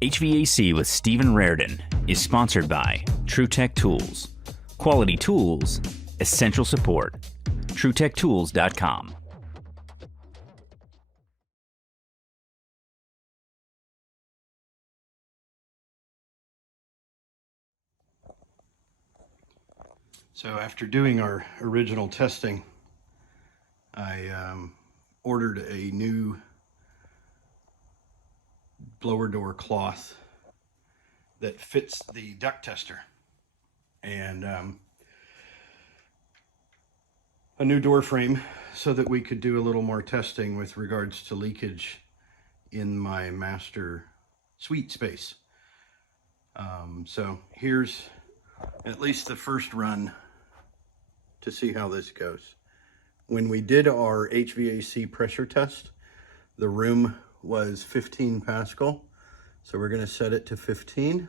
HVAC with Stephen Raridan is sponsored by TrueTech Tools. Quality tools, essential support. TrueTechTools.com. So after doing our original testing, I ordered a new blower door cloth that fits the duct tester, and a new door frame so that we could do a little more testing with regards to leakage in my master suite space. So here's at least the first run to see how this goes. When we did our HVAC pressure test, the room was 15 Pascal. So we're going to set it to 15.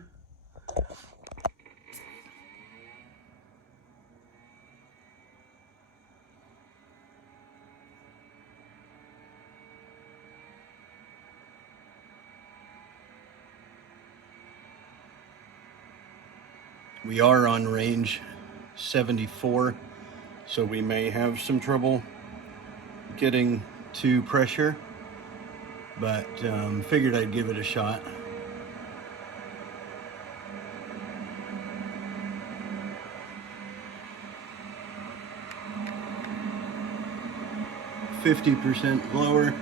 We are on range 74, so we may have some trouble getting to pressure, but figured I'd give it a shot. %50 lower.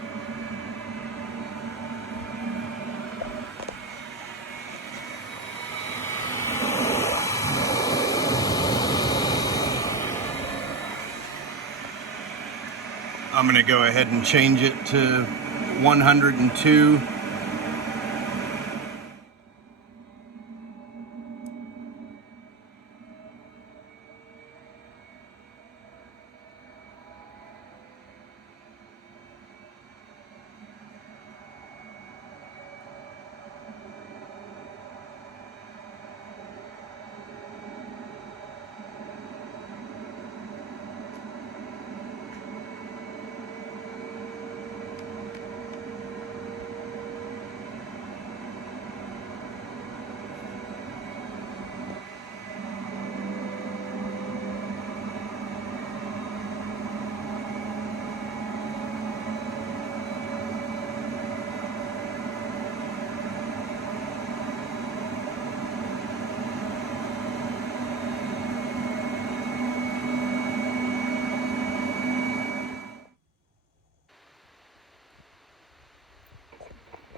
I'm going to go ahead and change it to 102.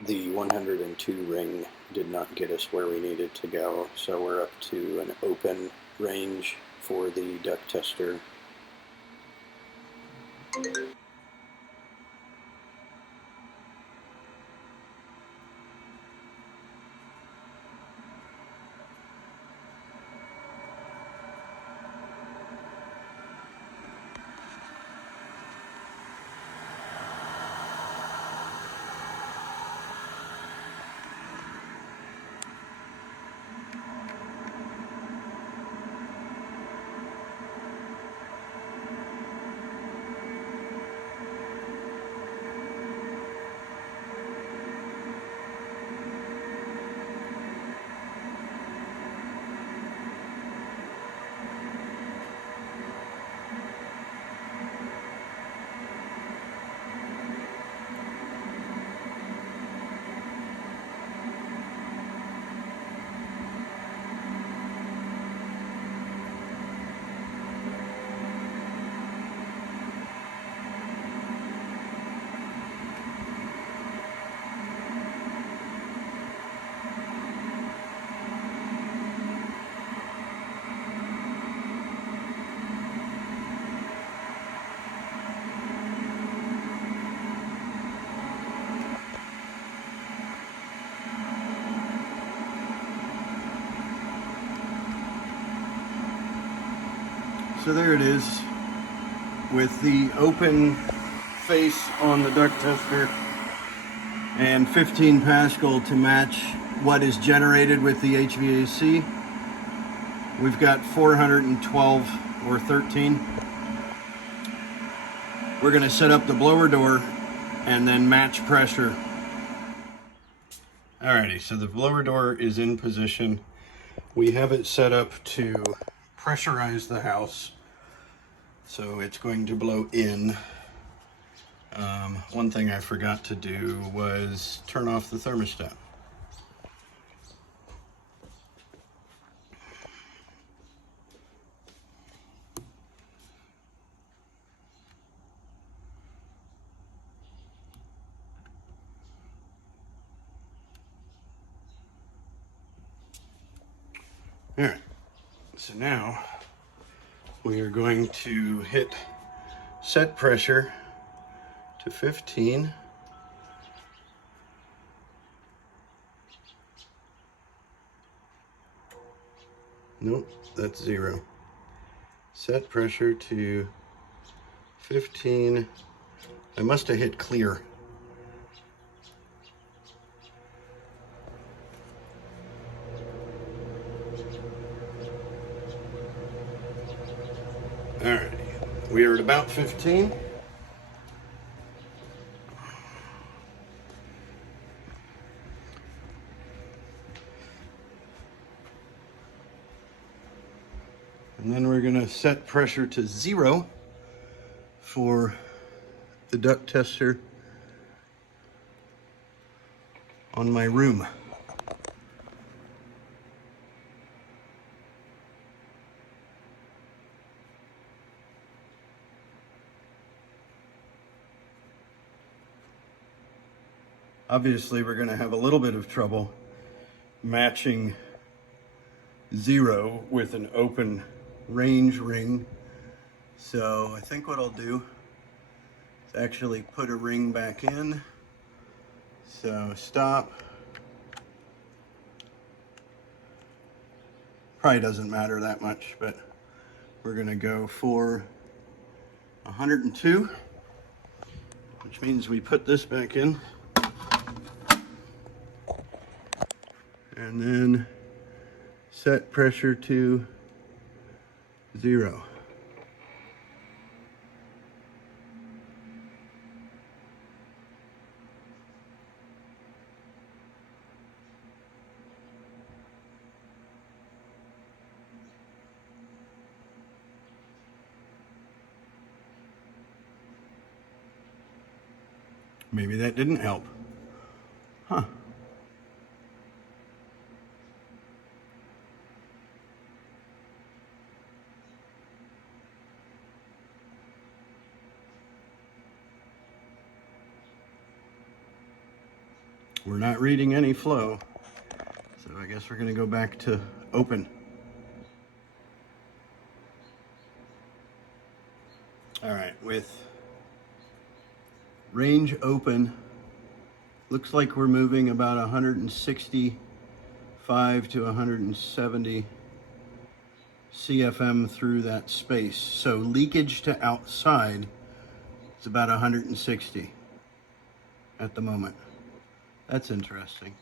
The 102 ring did not get us where we needed to go, so we're up to an open range for the duct tester. So there it is, with the open face on the duct tester and 15 Pascal to match what is generated with the HVAC. We've got 412 or 13. We're going to set up the blower door and then match pressure. Alrighty, so the blower door is in position. We have it set up to pressurize the house, so it's going to blow in. One thing I forgot to do was turn off the thermostat. All right, so now we are going to hit set pressure to 15. Nope, that's 0. Set pressure to 15. I must have hit clear. Alrighty, we are at about 15. And then we're gonna set pressure to 0 for the duct tester on my room. Obviously, we're going to have a little bit of trouble matching 0 with an open range ring. So I think what I'll do is actually put a ring back in. So stop. Probably doesn't matter that much, but we're going to go for 102, which means we put this back in. And then set pressure to 0. Maybe that didn't help. Huh. We're not reading any flow, so I guess we're going to go back to open. All right, with range open, looks like we're moving about 165 to 170 CFM through that space. So leakage to outside is about 160 at the moment. That's interesting.